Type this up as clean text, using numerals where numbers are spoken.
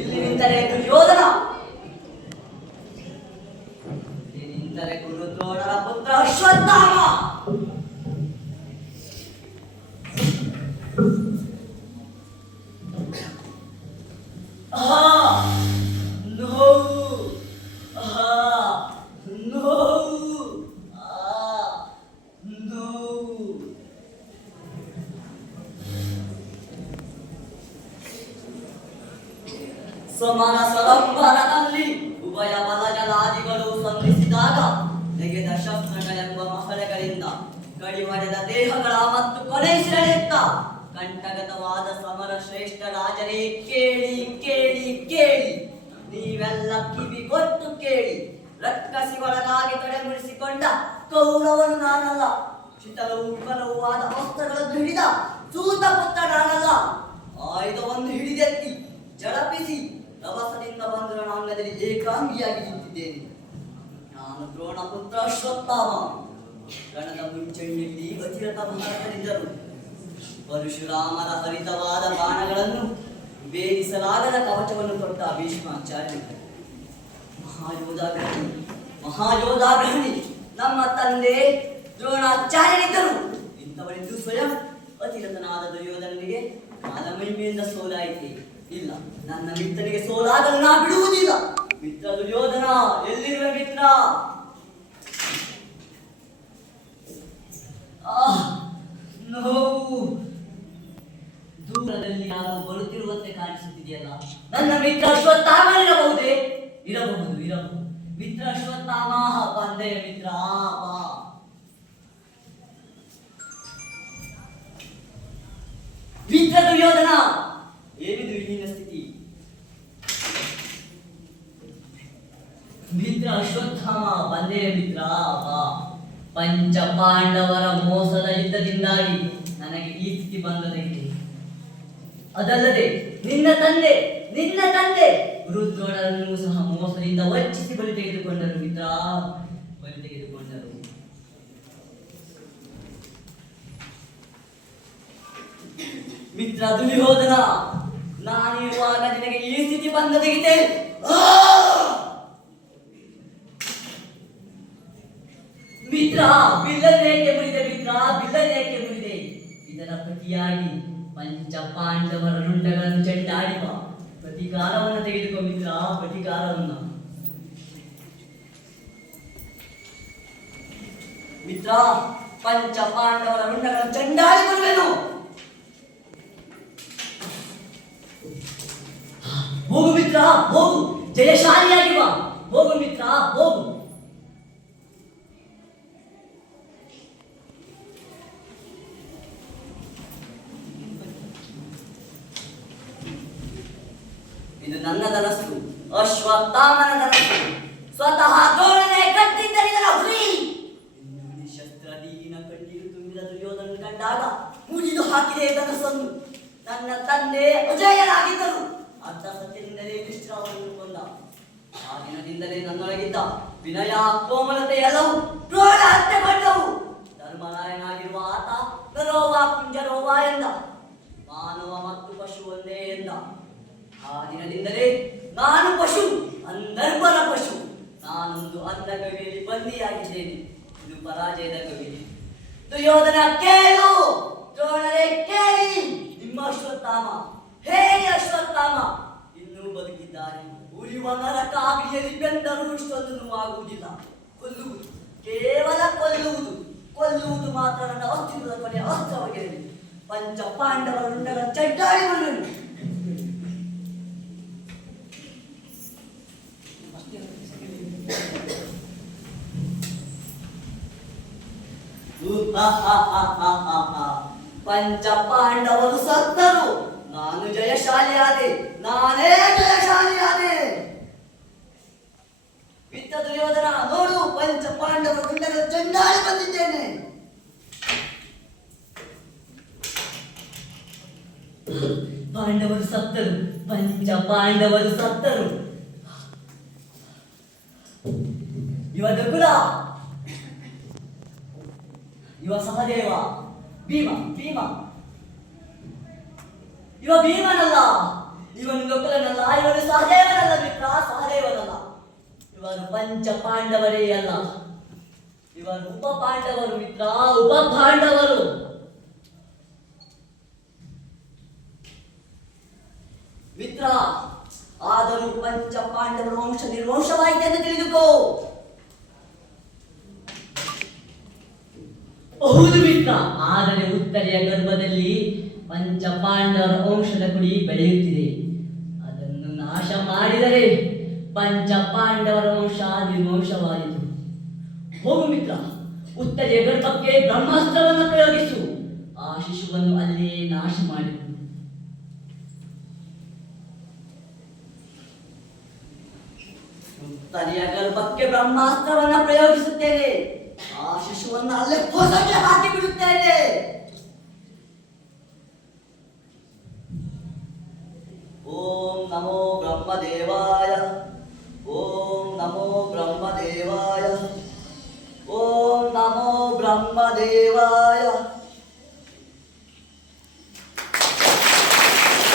ಇಲ್ಲಿ ನಿಂತರೆ ದುರ್ಯೋಧನ, ಇಲ್ಲಿ ನಿಂತರೆ ಗುರುದ್ರೋಣರ ಪುತ್ರ ಅಶ್ವತ್ಥಾಮ. ಸಮಾನ ಸರಂಭರದಲ್ಲಿ ಉಭಯ ಬಲಜಲಾದಿಗಳು ಸಂಧಿಸಿದಾಗ ನೆಗೆದ ಶಸ್ತ್ರಗಳೆಂಬ ಮಸಳೆಗಳಿಂದ ಕಡಿಮಡೆದ ದೇಹಗಳ ಮತ್ತು ಕೊನೆಸಿರಳೆತ್ತ ಕಂಠಗತವಾದ ಸಮರ ಶ್ರೇಷ್ಠ ರಾಜರೇ, ಕೇಳಿ ಕೇಳಿ ಕೇಳಿ, ನೀವೆಲ್ಲ ಕಿವಿಗೊಟ್ಟು ಕೇಳಿ. ರಕ್ಕಸಿಗೊಳಗಾಗಿ ತಡೆಮುಡಿಸಿಕೊಂಡ ಕೌರವನು ನಾನಲ್ಲ, ಶಿತಲವೂ ವಿಫಲವೂ ಆದ ಅಸ್ತ್ರಗಳನ್ನು ಹಿಡಿದ ಸೂತ ಪುತ್ರ ನಾನಲ್ಲ. ಆಯುಧವನ್ನು ಹಿಡಿದೆತ್ತಿ ಜಳಪಿಸಿ ರಭಸದಿಂದ ಬಂದ ರಣಾಂಗದಲ್ಲಿ ಏಕಾಂಗಿಯಾಗಿ ನಿಂತಿದ್ದೇನೆ. ನಾನು ದ್ರೋಣ ಪುತ್ರ ಅಶ್ವತ್ಥಾಮ. ರಣದ ಮುಂಚೂಣಿಯಲ್ಲಿ ಅತಿರಥ ಭಾರತರಿದ್ದರು. ಪರಶುರಾಮರ ಹರಿತವಾದ ಬಾಣಗಳನ್ನು ಭೇದಿಸಲಾಗದ ಕವಚವನ್ನು ತೊಟ್ಟ ಭೀಷ್ಮಾಚಾರ್ಯರು. ಮಹಾಯೋಧಾಗ್ರಹಣಿ ನಮ್ಮ ತಂದೆ ದ್ರೋಣಾಚಾರ್ಯರಿದ್ದರು. ಇಂಥವರಿದ್ದು ಸ್ವಯಂ ಅತಿರಥನಾದ ದುರ್ಯೋಧನನಿಗೆ ಕಾಲ ಮಹಿಮೆಯಿಂದ ಸೋಲಾಯಿತೆ. ಇಲ್ಲ, ನನ್ನ ಮಿತ್ರನಿಗೆ ಸೋಲಾಗಲು ನಾ ಬಿಡುವುದಿಲ್ಲ. ಮಿತ್ರ ದುರ್ಯೋಧನ, ಎಲ್ಲಿರುವ ಮಿತ್ರ? ನೋವು ದೂರದಲ್ಲಿ ಯಾರೋ ಬರುತ್ತಿರುವಂತೆ ಕಾಣಿಸುತ್ತಿದೆಯಲ್ಲ. ನನ್ನ ಮಿತ್ರ ಅಶ್ವತ್ಥಾಮ ಇರಬಹುದೇ? ಇರಬಹುದು, ಇರಬಹುದು. ಮಿತ್ರ ಅಶ್ವತ್ಥಾಮ, ಬಂದೆಯ ಮಿತ್ರ. ಬಾ. ಮಿತ್ರ ದುರ್ಯೋಧನ, ಏನಿದು ಹೀನ ಸ್ಥಿತಿ? ಮಿತ್ರ ಅಶ್ವತ್ಥಾಮ, ಬಂದೆಯ ಮಿತ್ರ. ಬಾ. ಪಂಚ ಪಾಂಡವರ ಮೋಸದ ಯುದ್ಧದಿಂದಾಗಿ ನನಗೆ ಈ ಸ್ಥಿತಿ ಬಂದದಕ್ಕೆ. ಅದಲ್ಲದೆ ನಿನ್ನ ತಂದೆ ಗುರುದ್ರೋಣರನ್ನು ಸಹ ಮೋಸದಿಂದ ವಂಚಿಸಿ ಬಲಿ ತೆಗೆದುಕೊಂಡರು. ಮಿತ್ರ, ಬಲಿ ತೆಗೆದುಕೊಂಡರು. ಮಿತ್ರ ದುರ್ಯೋಧನ, ನಾನಿರುವಾಗ ನಿನಗೆ ಈ ಸ್ಥಿತಿ ಬಂದದಕ್ಕೆ. ಮಿತ್ರ, ಬಿಲ್ಲನೇಕೆ ಮುರಿದೆ? ಮಿತ್ರ, ಬಿಲ್ಲನೇಕೆ ಮುರಿದೆ? ಇದರ ಪ್ರತಿಯಾಗಿ ಪಂಚ ಪಾಂಡವರ ರುಂಡಗಳನ್ನು ಚೆಂಡಾಡಿವ ಪ್ರತಿಕಾರವನ್ನು ತೆಗೆದುಕೋ ಮಿತ್ರ, ಪ್ರತಿಕಾರವನ್ನು. ಮಿತ್ರ, ಪಂಚ ಪಾಂಡವರ ರುಂಡಗಳನ್ನು ಚೆಂಡಾಡಿ ಬರುವೆನು. ಹೋಗು ಮಿತ್ರ, ಹೋಗು, ಜಯಶಾಲಿಯಾಗಿ ಬಾ. ಹೋಗು ಮಿತ್ರ, ಹೋಗು. ಇದು ನನ್ನ ಧನಸ್ಸು, ಅಶ್ವತ್ಥಾಮನ ಧನಸ್ಸು. ಸ್ವತಃ ದ್ರೋಣನೇ ಕಟ್ಟಿದ್ದರಿದರ ಹುಲಿ. ಶಸ್ತ್ರದೀನ ಕಣ್ಣೀರು ತುಂಬಿದ ದುರ್ಯೋಧನ ಕಂಡಾಗ ಮುಗಿದು ಹಾಕಿದೆ ಧನಸ್ಸನ್ನು. ನನ್ನ ತಂದೆ ಅಜಯರಾಗಿದ್ದರು. ಅರ್ಧ ಸತ್ಯದಿಂದಲೇ ಯುಧಿಷ್ಠಿರವನ್ನು ಕೊಂದ. ಆ ದಿನದಿಂದಲೇ ನನ್ನೊಳಗಿದ್ದ ವಿನಯ, ಕೋಮಲತೆ ಎಲ್ಲವೂ ದ್ರೋಣ ಹತ್ಯೆಗೊಂಡವು. ಧರ್ಮರಾಯನಾಗಿರುವ ಆತ ನರೋವ ಕುಂಜರೋವ ಎಂದ. ಮಾನವ ಮತ್ತು ಪಶು ಒಂದೇ ಎಂದ. ಆ ದಿನದಿಂದಲೇ ನಾನು ಪಶು, ಅಂದರ್ಭನ ಪಶು. ನಾನೊಂದು ಅಂಧ ಕವಿಯಲ್ಲಿ ಬಂದಿಯಾಗಿದ್ದೇನೆ. ಇದು ಪರಾಜಯದ ಕವಿ. ದುರ್ಯೋಧನ ಕೇಳು, ದ್ರೋಣರೇ ಕೇಳಿ. ನಿಮ್ಮ ಅಶ್ವತ್ಥಾಮ, ಹೇ ಅಶ್ವತ್ಥಾಮ, ಇನ್ನೂ ಬದುಕಿದ್ದಾರೆ. ಉರಿಯುವ ನರಕ ಅಗ್ನಿಯಲ್ಲಿ ಬೆಂದರೂ ಇಷ್ಟೊಂದು ನೋವಾಗುವುದಿಲ್ಲ. ಕೊಲ್ಲುವುದು, ಕೇವಲ ಕೊಲ್ಲುವುದು. ಕೊಲ್ಲುವುದು ಮಾತ್ರ ನನ್ನ ಅಸ್ತಿತ್ವದ ಕೊನೆಯ ಅಸ್ತ್ರವಾಗಿರಲಿ. ಪಂಚ ಪಾಂಡವರ ರುಂಡಗಳ ಚಡ್ಡಾಡಿ ಬರುವೆನು. ಪಂಚ ಪಾಂಡವರು ಸತ್ತರು, ನಾನು ಜಯಶಾಲಿಯಾದೆ. ನಾನೇ ಜಯಶಾಲಿಯಾದೆ. ಮಿತ್ರ ದುರ್ಯೋಧನ, ನೋಡು, ಪಂಚ ಪಾಂಡವರು ಗುಂಡಗಳ ಚೆಂಡಾಡಿ ಬಂದಿದ್ದೇನೆ. ಪಾಂಡವರು ಸತ್ತರು, ಪಂಚ ಪಾಂಡವರು ಸತ್ತರು. ಇವ ನಕುಲ, ಇವ ಸಹದೇವ, ಭೀಮ. ಇವ ಭೀಮನಲ್ಲ, ಇವನು ನಕುಲನಲ್ಲ, ಇವನು ಸಹದೇವನಲ್ಲ ಮಿತ್ರ, ಸಹದೇವನಲ್ಲ. ಇವರು ಪಂಚ ಪಾಂಡವರೇ ಅಲ್ಲ, ಇವರು ಉಪ ಪಾಂಡವರು ಮಿತ್ರ, ಉಪ ಪಾಂಡವರು. ಮಿತ್ರ, ಆದರೂ ಪಂಚ ಪಾಂಡವರ ವಂಶ ನಿರ್ವಂಶವಾಯಿತೆ ಎಂದು ತಿಳಿದುಕೋ. ಹೌದು ಮಿತ್ರ, ಆದರೆ ಉತ್ತರೆಯ ಗರ್ಭದಲ್ಲಿ ಪಂಚ ಪಾಂಡವರ ವಂಶದ ಕುಡಿ ಬೆಳೆಯುತ್ತಿದೆ. ಅದನ್ನು ನಾಶ ಮಾಡಿದರೆ ಪಂಚ ಪಾಂಡವರ ವಂಶ ನಿರ್ವಂಶವಾಯಿತು. ಹೋಗು ಮಿತ್ರ, ಉತ್ತರೆಯ ಗರ್ಭಕ್ಕೆ ಬ್ರಹ್ಮಾಸ್ತ್ರವನ್ನು ಪ್ರಯೋಗಿಸು. ಆ ಶಿಶುವನ್ನು ಅಲ್ಲಿಯೇ ನಾಶ ಮಾಡಿತು. ಉತ್ತರೆಯ ಗರ್ಭಕ್ಕೆ ಬ್ರಹ್ಮಾಸ್ತ್ರವನ್ನು ಪ್ರಯೋಗಿಸುತ್ತೇನೆ. ಆ ಶಿಶುವನ್ನು ಅಲ್ಲೇ ಹೊಸಗೆ ಹಾಕಿ ಬಿಡುತ್ತೇನೆ. ಓಂ ನಮೋ ಬ್ರಹ್ಮದೇವಾಯ, ಓಂ ನಮೋ ಬ್ರಹ್ಮದೇವಾಯ, ಓಂ ನಮೋ ಬ್ರಹ್ಮದೇವಾಯ.